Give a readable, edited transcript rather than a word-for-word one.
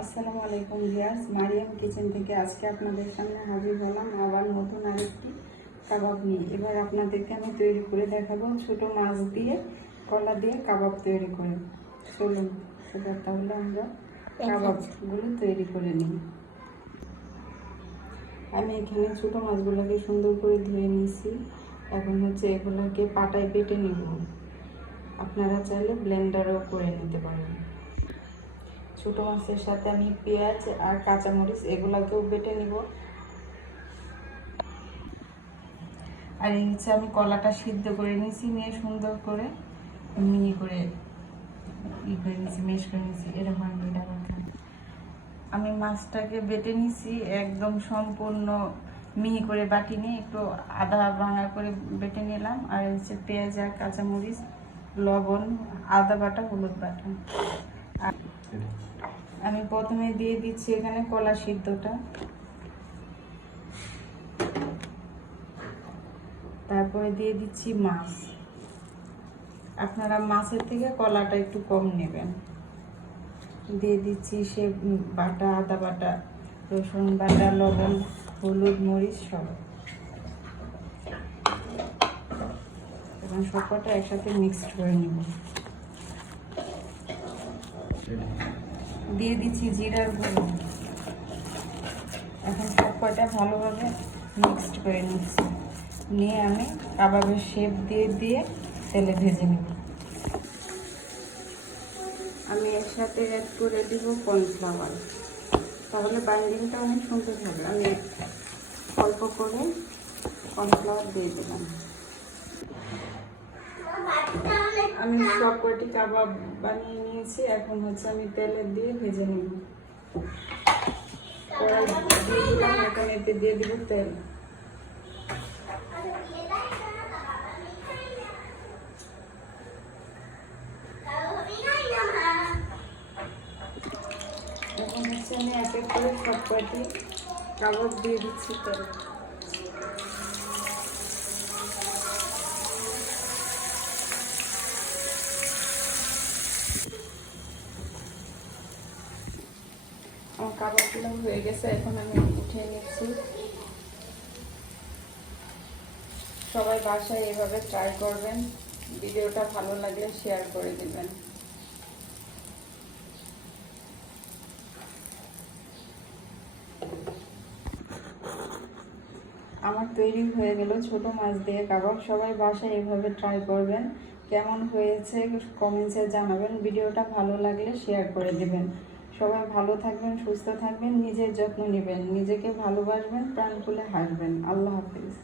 আসসালামু আলাইকুম viewers, Mariam kitchen থেকে আজকে আপনাদের সামনে হাজির হলাম আবার নতুন আরেকটি কাবাব নিয়ে। এবার আপনাদেরকে আমি তৈরি করে দেখাবো ছোট মাছ দিয়ে কলা দিয়ে কাবাব তৈরি করে। চলুন এবার তাহলে আমরা কাবাবগুলো তৈরি করে নিই। আমি এখানে ছোট মাছগুলোকে সুন্দর করে ধুয়ে নিয়েছি। এখন এগুলোকে পাটায় বেটে নেব। আপনারা চাইলে ব্লেন্ডারও করে নিতে পারেন। ছোট মাছের সাথে আমি পেঁয়াজ আর কাঁচামরিচ এগুলাকেও বেটে নিব। আর আমি কলাটা সিদ্ধ করে নিয়েছি, নিয়ে সুন্দর করে মিহি করে নিয়েছি, মেশ করে নিয়েছি। এরকম আমি মাছটাকে বেটে নিয়েছি, একদম সম্পূর্ণ মিহি করে বাটি নিয়ে একটু আদা ভাঙা করে বেটে নিলাম। আর পেঁয়াজ আর কাঁচামরিচ, লবণ, আদা বাটা, হলুদ বাটা। আমি প্রথমে দিয়ে দিচ্ছি এখানে কলা সিদ্ধটা, তারপরে দিয়ে দিচ্ছি মাছ। আপনারা মাছের থেকে কলাটা একটু কম নেবেন। দিয়ে দিচ্ছি সে বাটা, আদা বাটা, রসুন বাটা, লবণ, হলুদ, মরিচ সব। এবং সবকটা একসাথে মিক্সড করে নেব। দিয়ে দিচ্ছি জিরার গুঁড়ো। এখন সবকটা ভালোভাবে মিক্সড করে নিচ্ছি, নিয়ে আমি কাবাবের শেপ দিয়ে দিয়ে তেলে ভেজে নেব। আমি এর সাথে অ্যাড করে দিব কর্নফ্লাওয়ার, তাহলে বাইন্ডিংটা অনেক সুন্দর হবে। আমি অল্প করে কর্নফ্লাওয়ার দিয়ে দিলাম। আমি সব কটি কাবাব বানিয়ে নিয়েছি। এখন আমি তেলে দিয়ে ভেজে নেব। কড়াই দিয়ে দিলাম, এখন এতে দিয়ে দিব তেল। এখন আমি এক এক করে সব কটি কাবাব দিয়ে দিচ্ছি তেল। আমার কাবাবগুলো হয়ে গেছে, এখন আমি উঠিয়ে নিচ্ছি। সবাই বাসায় এভাবে ট্রাই করবেন। ভিডিওটা ভালো লাগলে শেয়ার করে দিবেন। আমার তৈরি হয়ে গেল ছোট মাছ দিয়ে কাবাব। সবাই বাসায় এভাবে ট্রাই করবেন। কেমন হয়েছে কমেন্টসে জানাবেন। ভিডিওটা ভালো লাগলে শেয়ার করে দিবেন। সবাই ভালো থাকবেন, সুস্থ থাকবেন, নিজের যত্ন নেবেন, নিজেকে ভালোবাসবেন, প্রাণ খুলে হাসবেন। আল্লাহ হাফিজ।